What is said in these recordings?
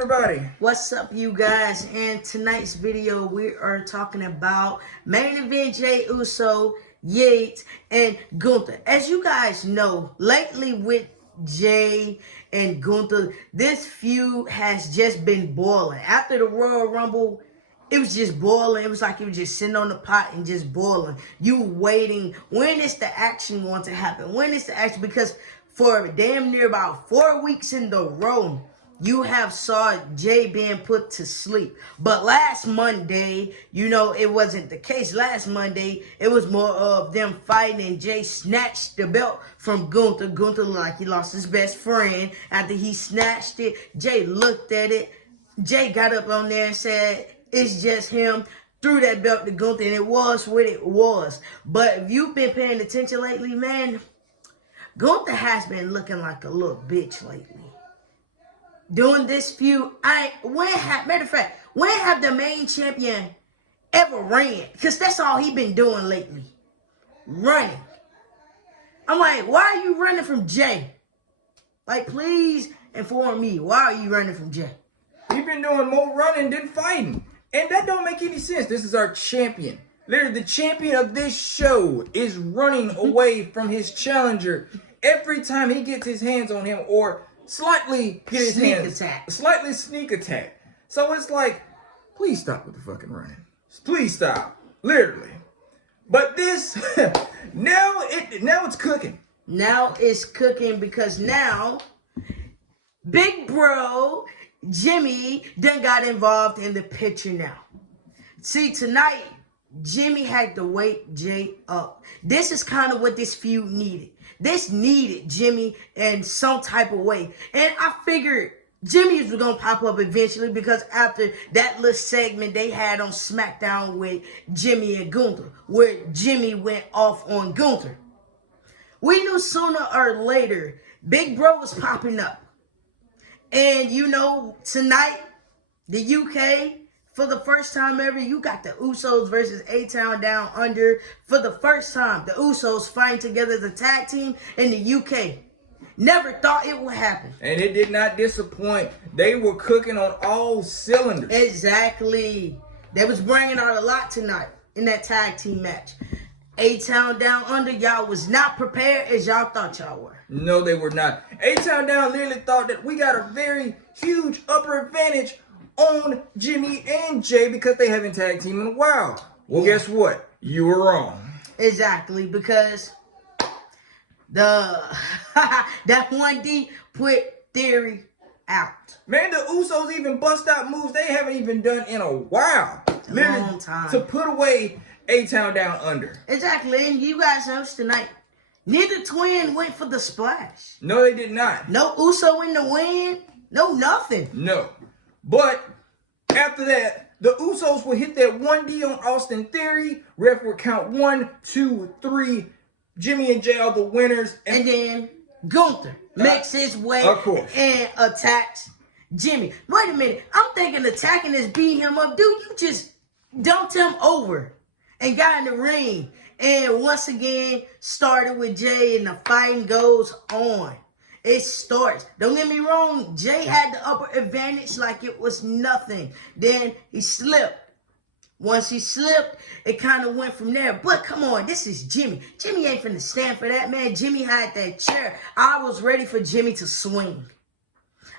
everybody? What's up, you guys? In tonight's video, we are talking about main event Jeyuso, Yates, and Gunther. As you guys know, lately with Jey and Gunther, this feud has just been boiling. After the Royal Rumble, it was just boiling. It was like it was just sitting on the pot and just boiling. You waiting. When is the action going to happen? When is the action? Because for damn near about 4 weeks in the row, you have saw Jey being put to sleep. But last Monday, you know, it wasn't the case. Last Monday, it was more of them fighting, and Jey snatched the belt from Gunther. Gunther looked like he lost his best friend. After he snatched it, Jey looked at it. Jey got up on there and said, it's just him. Threw that belt to Gunther, and it was what it was. But if you've been paying attention lately, man, Gunther has been looking like a little bitch lately. Doing this feud, matter of fact, when have the main champion ever ran? Because that's all he been doing lately. Running. I'm like, why are you running from Jey? Like, please inform me. Why are you running from Jey? We've been doing more running than fighting. And that don't make any sense. This is our champion. Literally, the champion of this show is running away from his challenger every time he gets his hands on him, or slightly get his hands. Slightly sneak attack. So it's like, please stop with the fucking running. Please stop. Literally. But this, now it's cooking. Now it's cooking because now, big bro Jimmy done got involved in the picture now. See, tonight, Jimmy had to wake Jey up. This is kind of what this feud needed. This needed Jimmy in some type of way. And I figured Jimmy was going to pop up eventually, because after that little segment they had on SmackDown with Jimmy and Gunther, where Jimmy went off on Gunther, we knew sooner or later Big Bro was popping up. And you know, tonight, the UK, for the first time ever, you got the Usos versus A-Town Down Under. For the first time, the Usos fighting together as a tag team in the UK. Never thought it would happen. And it did not disappoint. They were cooking on all cylinders. Exactly. They was bringing out a lot tonight in that tag team match. A-Town Down Under, y'all was not prepared as y'all thought y'all were. No, they were not. A-Town Down literally thought that we got a very huge upper advantage on Jimmy and Jey because they haven't tag team in a while. Well, guess what? You were wrong. Exactly, because that 1D put Theory out. Man, the Usos even bust out moves they haven't even done in a while. A long time. To put away A-Town Down Under. Exactly, and you guys noticed tonight, neither twin went for the splash. No, they did not. No Uso in the win. No nothing. No. But after that, the Usos will hit that 1D on Austin Theory. Ref will count 1, 2, 3. Jimmy and Jey are the winners. And then Gunther makes his way and attacks Jimmy. Wait a minute. I'm thinking attacking is beating him up. Dude, you just dumped him over and got in the ring. And once again, started with Jey, and the fighting goes on. It starts. Don't get me wrong, Jey had the upper advantage like it was nothing. Then he slipped. Once he slipped, it kind of went from there. But come on, this is Jimmy. Jimmy ain't finna stand for that, man. Jimmy had that chair. I was ready for Jimmy to swing.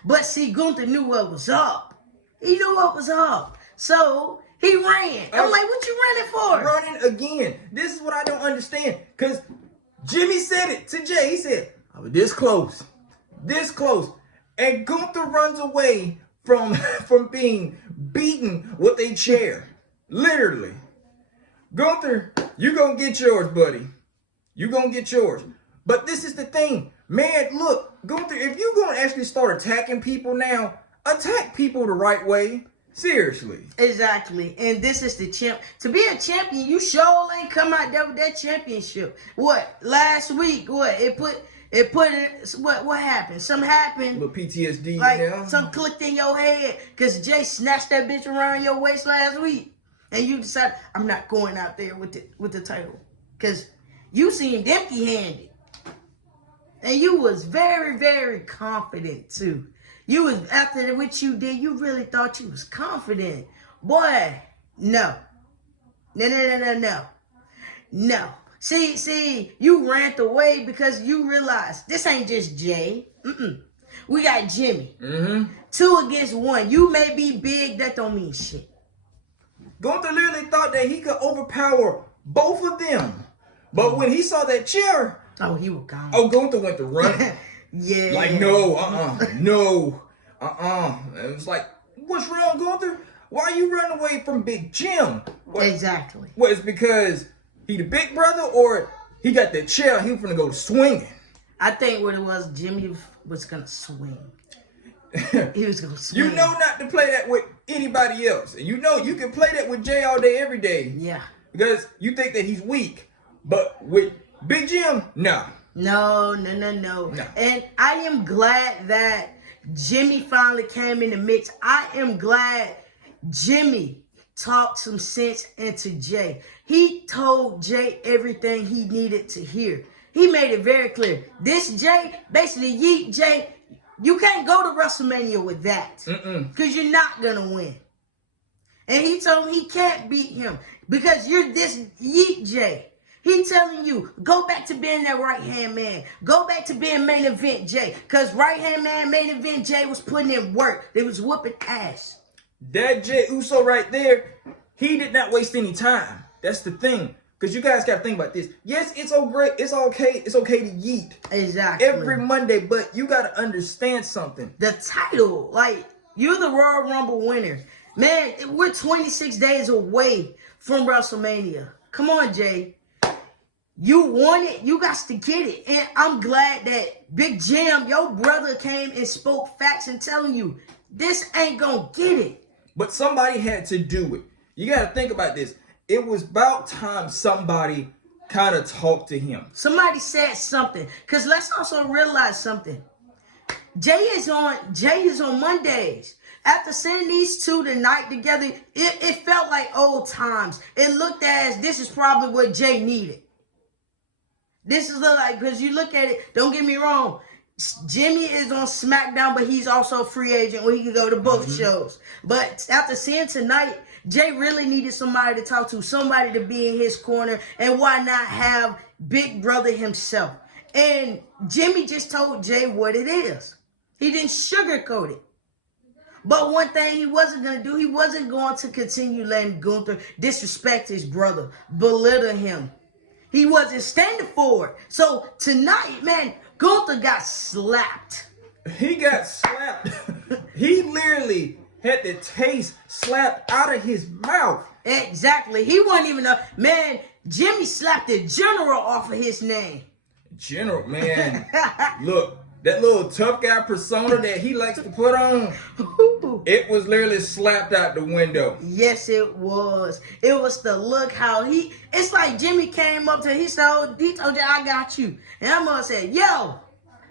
But see, Gunther knew what was up. He knew what was up. So he ran. I'm like, what you running for? Running again. This is what I don't understand. Because Jimmy said it to Jey. He said, I was this close. This close. And Gunther runs away from being beaten with a chair. Literally. Gunther, you gonna get yours, buddy. You gonna get yours. But this is the thing. Man, look, Gunther, if you gonna actually start attacking people now, attack people the right way. Seriously. Exactly. And this is the champ. To be a champion, you sure ain't come out there with that championship. What? Last week, what? What happened? Something happened. A little PTSD like now. Something clicked in your head because Jey snatched that bitch around your waist last week. And you decided, I'm not going out there with the title. Because you seemed empty-handed. And you was very, very confident, too. You was, after what you did, you really thought you was confident. Boy, no. No. See, you ran away because you realized this ain't just Jay. We got Jimmy. 2 against 1. You may be big, that don't mean shit. Gunther literally thought that he could overpower both of them. But when he saw that chair, oh, he was gone. Oh, Gunther went to run. Yeah. Like, no, no, It was like, what's wrong, Gunther? Why are you running away from Big Jim? What? Exactly. What, it's because he the big brother, or he got that chair, he was gonna go swinging? I think what it was, Jimmy was gonna swing. He was gonna swing. You know not to play that with anybody else. And you know you can play that with Jay all day, every day. Yeah. Because you think that he's weak. But with Big Jim, no. No. And I am glad that Jimmy finally came in the mix. I am glad Jimmy talked some sense into Jay. He told Jay everything he needed to hear. He made it very clear. This Jay, basically, Yeet Jay, you can't go to WrestleMania with that. Because you're not going to win. And he told him he can't beat him because you're this Yeet Jay. He telling you, go back to being that right-hand man. Go back to being main event Jay. Because right-hand man, main event Jay was putting in work. They was whooping ass. That Jeyuso right there, he did not waste any time. That's the thing. Because you guys got to think about this. Yes, it's all great. It's okay. It's okay to yeet. Exactly. Every Monday, but you got to understand something. The title, like, you're the Royal Rumble winner. Man, we're 26 days away from WrestleMania. Come on, Jay. You want it, you got to get it. And I'm glad that Big Jim, your brother, came and spoke facts and telling you, this ain't gonna get it. But somebody had to do it. You got to think about this. It was about time somebody kind of talked to him. Somebody said something. Because let's also realize something. Jay is on Mondays. After seeing these two tonight together, it felt like old times. It looked as this is probably what Jay needed. This is like, because you look at it, don't get me wrong, Jimmy is on SmackDown, but he's also a free agent where he can go to both shows. But after seeing tonight, Jay really needed somebody to talk to, somebody to be in his corner, and why not have Big Brother himself? And Jimmy just told Jay what it is. He didn't sugarcoat it. But one thing he wasn't going to do, he wasn't going to continue letting Gunther disrespect his brother, belittle him. He wasn't standing for it. So tonight, man, Gunther got slapped. He got slapped. He literally had the taste slapped out of his mouth. Exactly. He wasn't even a man. Jimmy slapped the general off of his name. General, man. Look, that little tough guy persona that he likes to put on, it was literally slapped out the window. Yes, it was. It was the look how it's like Jimmy came up to he told you, I got you. And I'm gonna say, yo,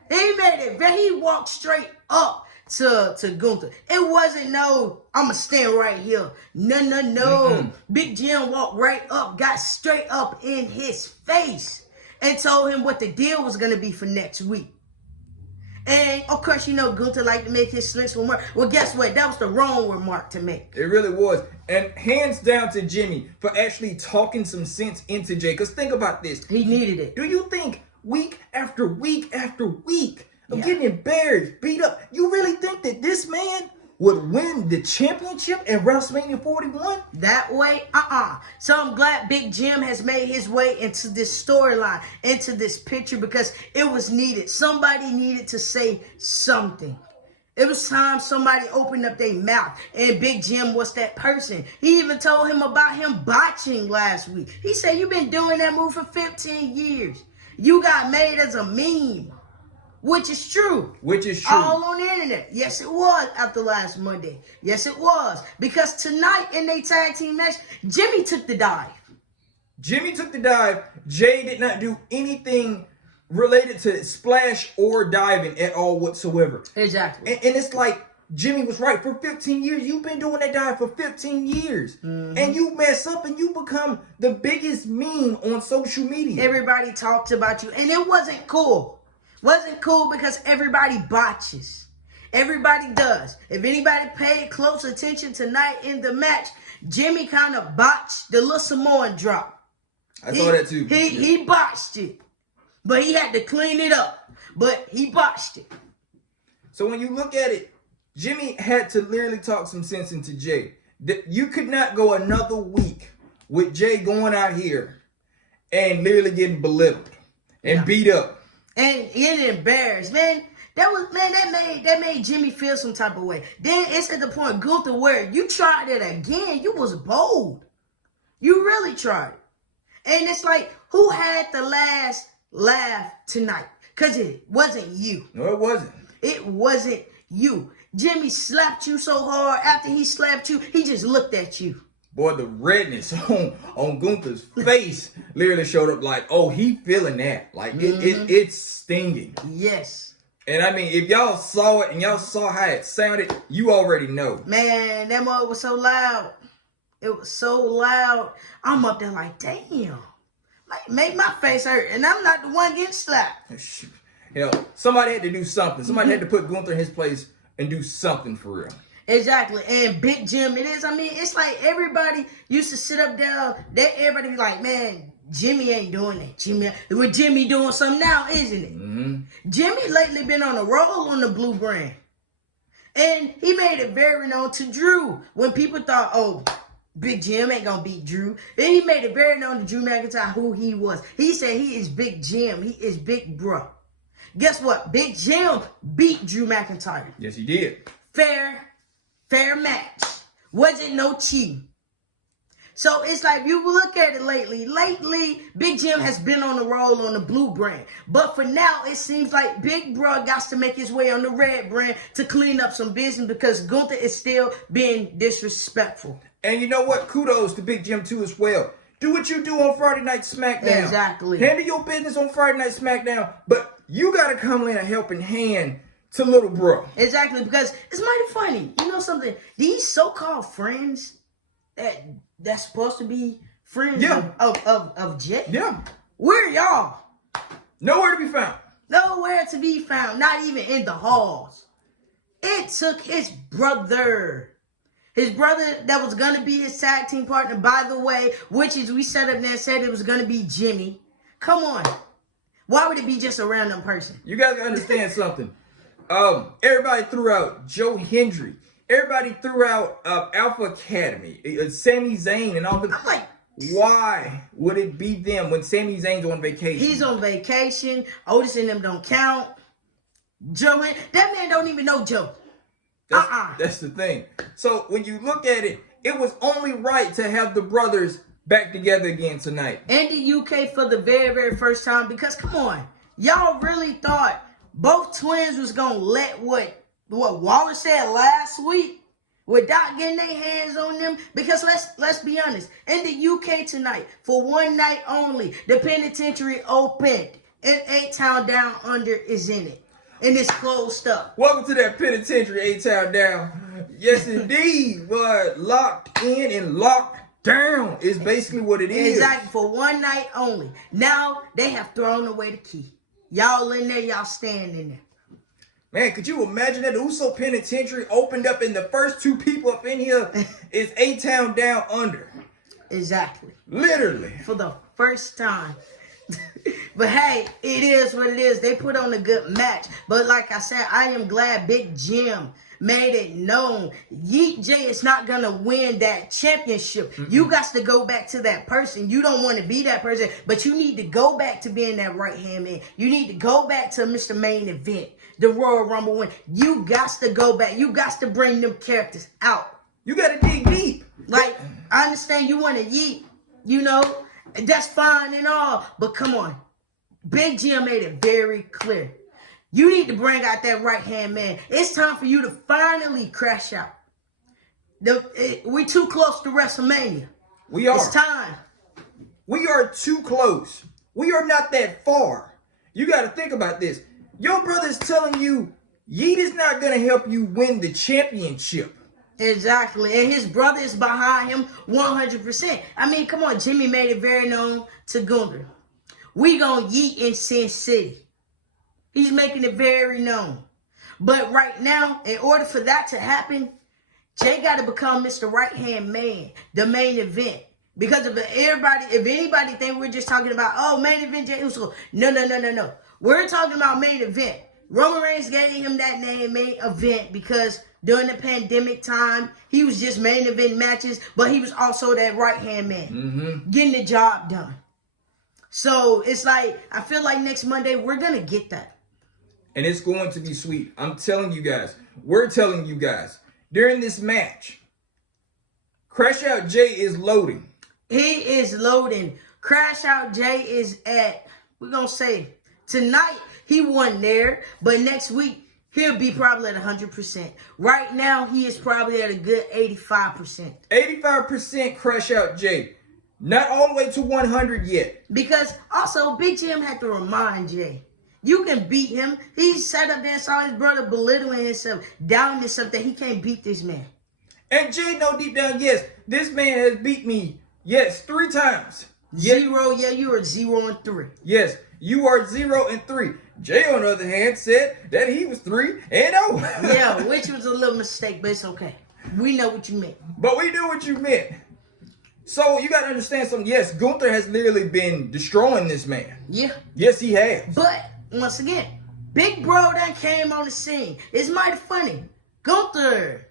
he made it. He walked straight up to Gunther. It wasn't no, I'm gonna stand right here. No. Big Jim walked right up, got straight up in his face and told him what the deal was gonna be for next week. And, of course, you know, Gunther liked to make his slips remark. Well, guess what? That was the wrong remark to make. It really was. And hands down to Jimmy for actually talking some sense into Jay. Because think about this. He needed it. Do you think week after week after week of getting embarrassed, beat up, you really think that this man would win the championship at WrestleMania 41? That way? So I'm glad Big Jim has made his way into this storyline, into this picture, because it was needed. Somebody needed to say something. It was time somebody opened up their mouth, and Big Jim was that person. He even told him about him botching last week. He said, you've been doing that move for 15 years. You got made as a meme. Which is true. Which is true. All on the internet. Yes, it was after last Monday. Yes, it was. Because tonight in their tag team match, Jimmy took the dive. Jimmy took the dive. Jay did not do anything related to splash or diving at all whatsoever. Exactly. And it's like, Jimmy was right. For 15 years, you've been doing that dive for 15 years. And you mess up and you become the biggest meme on social media. Everybody talked about you. And it wasn't cool. Wasn't cool because everybody botches. Everybody does. If anybody paid close attention tonight in the match, Jimmy kind of botched the little Samoan drop. I saw that too. He botched it. But he had to clean it up. But he botched it. So when you look at it, Jimmy had to literally talk some sense into Jey. You could not go another week with Jey going out here and literally getting belittled and beat up. And getting embarrassed, man. That made Jimmy feel some type of way. Then it's at the point, Gunther, where you tried it again. You was bold. You really tried it. And it's like, who had the last laugh tonight? Because it wasn't you. No, it wasn't. It wasn't you. Jimmy slapped you so hard. After he slapped you, he just looked at you. Boy, the redness on Gunther's face literally showed up like, oh, he feeling that. Like, it's stinging. Yes. And I mean, if y'all saw it and y'all saw how it sounded, you already know. Man, that mug was so loud. It was so loud. I'm up there like, damn. Like, make my face hurt. And I'm not the one getting slapped. Hell, somebody had to do something. Somebody had to put Gunther in his place and do something for real. Exactly. And Big Jim, it is. I mean, it's like everybody used to sit up there. Everybody be like, man, Jimmy ain't doing that. With Jimmy doing something now, isn't it? Mm-hmm. Jimmy lately been on a roll on the blue brand. And he made it very known to Drew. When people thought, oh, Big Jim ain't gonna beat Drew. Then he made it very known to Drew McIntyre who he was. He said he is Big Jim. He is Big Bro. Guess what? Big Jim beat Drew McIntyre. Yes, he did. Fair match. Wasn't no cheating. So it's like, you look at it lately, Big Jim has been on the roll on the blue brand. But for now, it seems like Big Bro got to make his way on the red brand to clean up some business because Gunther is still being disrespectful. And you know what? Kudos to Big Jim too as well. Do what you do on Friday Night SmackDown. Exactly. Handle your business on Friday Night SmackDown. But you got to come in a helping hand to little bro. Exactly, because it's mighty funny. You know something? These so-called friends that's supposed to be friends of Jey. Yeah. Where y'all? Nowhere to be found. Nowhere to be found. Not even in the halls. It took his brother. His brother that was going to be his tag team partner, by the way, which is we set up there and said it was going to be Jimmy. Come on. Why would it be just a random person? You guys gotta understand something. Everybody threw out Joe Hendry. Everybody threw out Alpha Academy, Sami Zayn, and all them. I'm like, why would it be them when Sami Zayn's on vacation? He's on vacation. Otis and them don't count. Joe, that man don't even know Joe. That's the thing. So when you look at it, it was only right to have the brothers back together again tonight. And the UK for the very, very first time. Because, come on, y'all really thought both twins was going to let what Wallace said last week without getting their hands on them? Because let's be honest, in the UK tonight, for one night only, the penitentiary opened and 8-Town Down Under is in it. And it's closed up. Welcome to that penitentiary, 8-Town Down. Yes, indeed. But locked in and locked down is basically what it is. Exactly. For one night only. Now, they have thrown away the key. Y'all in there, y'all stand in there. Man, could you imagine that the Uso Penitentiary opened up and the first two people up in here is 8-Town Down Under? Exactly. Literally. For the first time. But hey, it is what it is. They put on a good match. But like I said, I am glad Big Jim made it known. Yeet Jey is not going to win that championship. You got to go back to that person. You don't want to be that person, but you need to go back to being that right-hand man. You need to go back to Mr. Main Event, the Royal Rumble win. You got to go back. You got to bring them characters out. You got to dig deep. Like, I understand you want to yeet, you know, that's fine and all, but come on. Big Jim made it very clear. You need to bring out that right-hand man. It's time for you to finally crash out. We're too close to WrestleMania. We are. It's time. We are too close. We are not that far. You got to think about this. Your brother's telling you Yeet is not going to help you win the championship. Exactly. And his brother is behind him 100%. I mean, come on. Jimmy made it very known to Gunther. We gonna yeet in Sin City. He's making it very known. But right now, in order for that to happen, Jay got to become Mr. Right-Hand Man, the main event. Because if anybody think we're just talking about, oh, main event Jey Uso. No. We're talking about main event. Roman Reigns gave him that name, main event, because during the pandemic time, he was just main event matches, but he was also that right-hand man, getting the job done. So it's like, I feel like next Monday, we're going to get that. And it's going to be sweet. I'm telling you guys. We're telling you guys. During this match, Crashout Jay is loading. He is loading. Crashout Jay is at, we're going to say, tonight, he won there. But next week, he'll be probably at 100%. Right now, he is probably at a good 85%. 85% Crashout Jay. Not all the way to 100 yet. Because also, Big Jim had to remind Jay, you can beat him. He sat up there and saw his brother belittling himself, down himself, that he can't beat this man. And Jay know deep down, yes, this man has beat me, yes, 3 times. Zero, yeah, you are 0-3. Yes, you are 0-3. Jay, on the other hand, said that he was 3-0. Yeah, which was a little mistake, but it's okay. We know what you meant. But we knew what you meant. So you got to understand something. Yes, Gunther has literally been destroying this man. Yeah. Yes, he has. But once again, Big Bro that came on the scene. It's mighty funny. Gunther,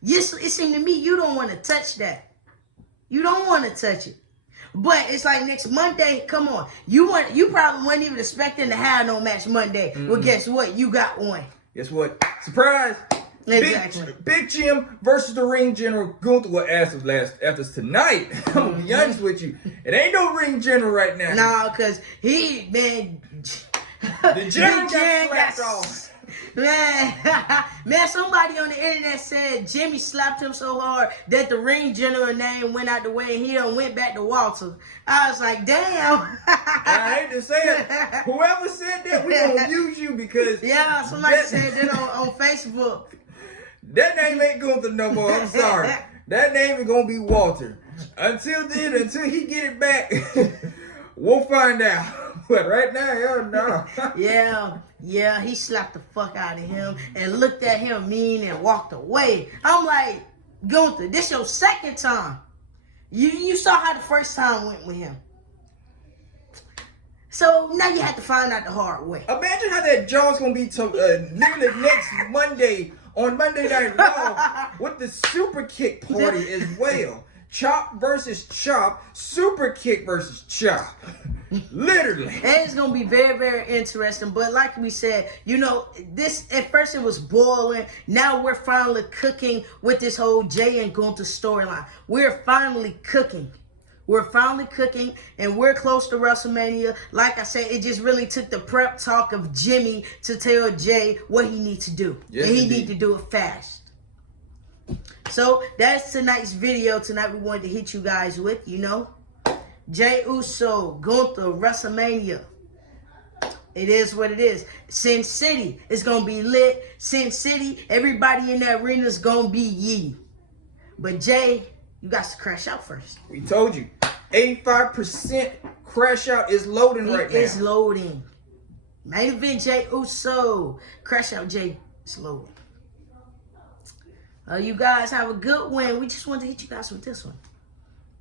yes, it seemed to me you don't want to touch that. You don't want to touch it. But it's like next Monday, come on. You probably weren't even expecting to have no match Monday. Well, guess what? You got one. Guess what? Surprise. Exactly. Big Jim versus the Ring General Gunther. Well, after tonight, I'm going to be honest with you. It ain't no Ring General right now. No, because he, man. The General got slapped off. Man, somebody on the internet said Jimmy slapped him so hard that the Ring General name went out the way and he done went back to Walter. I was like, damn. I hate to say it. Whoever said that, we gonna use you because... Yeah, somebody said that on Facebook. That name ain't Gunther no more. I'm sorry. That name is gonna be Walter. Until then, until he get it back, we'll find out. But right now, hell no. Yeah, he slapped the fuck out of him and looked at him mean and walked away. I'm like, Gunther, this your second time. You saw how the first time went with him. So now you have to find out the hard way. Imagine how that jaw's gonna be literally next Monday on Monday Night Raw with the super kick party as well. Chop versus Chop, super kick versus Chop. Literally. And it's going to be very, very interesting. But like we said, you know, this, at first it was boiling. Now we're finally cooking with this whole Jay and Gunther storyline. We're finally cooking. We're finally cooking, and we're close to WrestleMania. Like I said, it just really took the prep talk of Jimmy to tell Jay what he needs to do. Yes, and he needs to do it fast. So that's tonight's video. Tonight we wanted to hit you guys with, you know, Jey Uso, Gunther, WrestleMania. It is what it is. Sin City is going to be lit. Sin City, everybody in that arena is going to be ye. But Jay, you got to crash out first. We told you. 85% Crashout is loading right now. It is loading. Main event Jey Uso. Crashout Jay is loading. You guys have a good one. We just wanted to hit you guys with this one.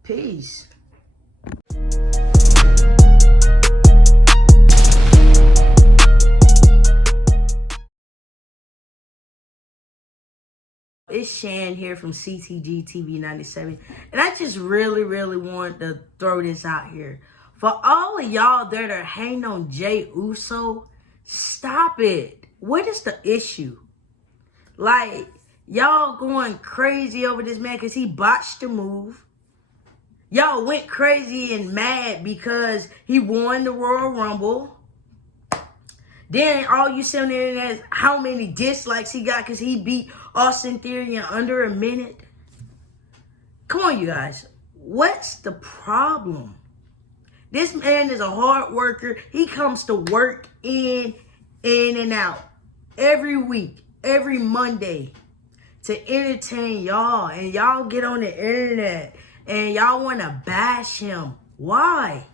Peace. It's Shan here from CTG TV 97. And I just really wanted to throw this out here. For all of y'all that are hating on Jey Uso, stop it. What is the issue? Like, y'all going crazy over this man because he botched the move. Y'all went crazy and mad because he won the Royal Rumble. Then all you saying is how many dislikes he got because he beat Austin Theory in under a minute. Come on, you guys. What's the problem? This man is a hard worker. He comes to work in and out every week, every Monday to entertain y'all. And y'all get on the internet and y'all want to bash him. Why?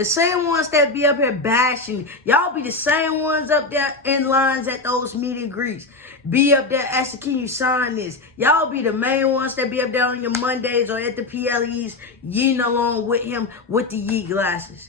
The same ones that be up here bashing. Y'all be the same ones up there in lines at those meet and greets. Be up there asking, can you sign this? Y'all be the main ones that be up there on your Mondays or at the PLEs, yeeting along with him with the yeet glasses.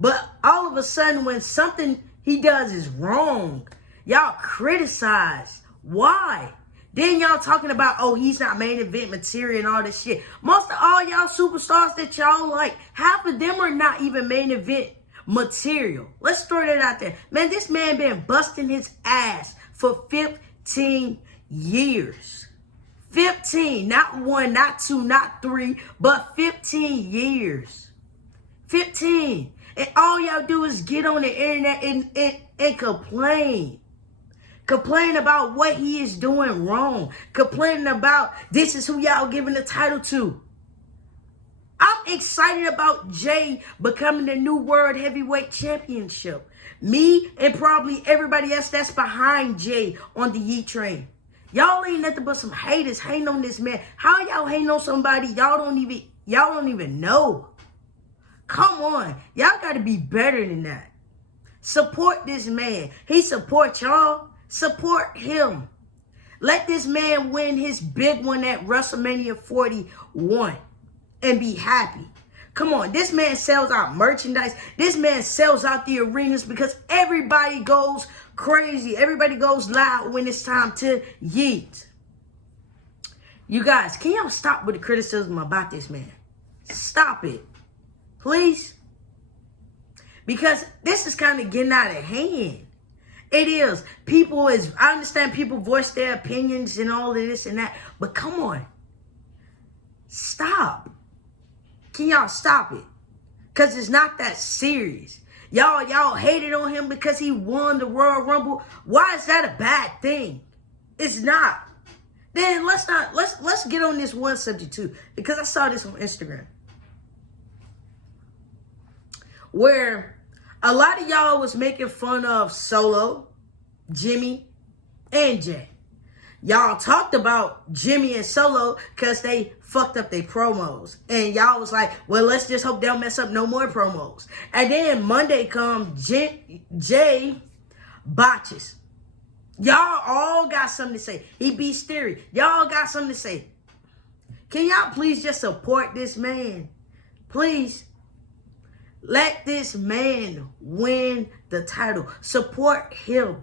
But all of a sudden, when something he does is wrong, y'all criticize. Why? Then y'all talking about, oh, he's not main event material and all this shit. Most of all y'all superstars that y'all like, half of them are not even main event material. Let's throw that out there. Man, this man been busting his ass for 15 years. 15, not 1, not 2, not 3, but 15 years. 15. And all y'all do is get on the internet and complain. Complain about what he is doing wrong. Complaining about this is who y'all giving the title to. I'm excited about Jey becoming the new world heavyweight championship. Me and probably everybody else that's behind Jey on the Yeet train. Y'all ain't nothing but some haters hating on this man. How y'all hating on somebody y'all don't even know? Come on. Y'all got to be better than that. Support this man. He support y'all. Support him. Let this man win his big one at WrestleMania 41 and be happy. Come on, this man sells out merchandise. This man sells out the arenas because everybody goes crazy. Everybody goes loud when it's time to yeet. You guys, can y'all stop with the criticism about this man? Stop it. Please. Because this is kind of getting out of hand. It is. I understand people voice their opinions and all of this and that. But come on. Stop. Can y'all stop it? Because it's not that serious. Y'all hated on him because he won the Royal Rumble. Why is that a bad thing? It's not. Then let's get on this one subject too. Because I saw this on Instagram. Where a lot of y'all was making fun of Solo, Jimmy, and Jey. Y'all talked about Jimmy and Solo because they fucked up their promos. And y'all was like, well, let's just hope they don't mess up no more promos. And then Monday comes, Jey botches. Y'all all got something to say. He beats Theory. Y'all got something to say. Can y'all please just support this man? Please. Let this man win the title. Support him.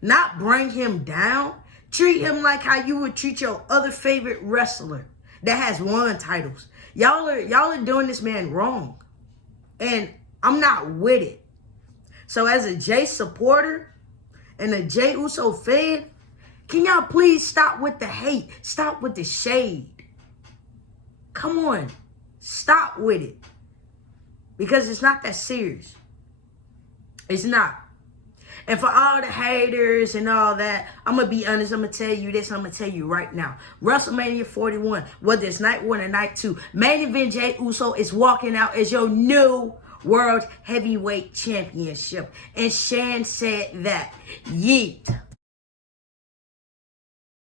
Not bring him down. Treat him like how you would treat your other favorite wrestler that has won titles. Y'all are doing this man wrong. And I'm not with it. So as a Jey supporter and a Jeyuso fan, can y'all please stop with the hate? Stop with the shade. Come on. Stop with it. Because it's not that serious. It's not. And for all the haters and all that, I'm going to be honest. I'm going to tell you this. I'm going to tell you right now. WrestleMania 41, whether it's night 1 or night 2, main event Jeyuso is walking out as your new World Heavyweight Championship. And Shan said that. Yeet.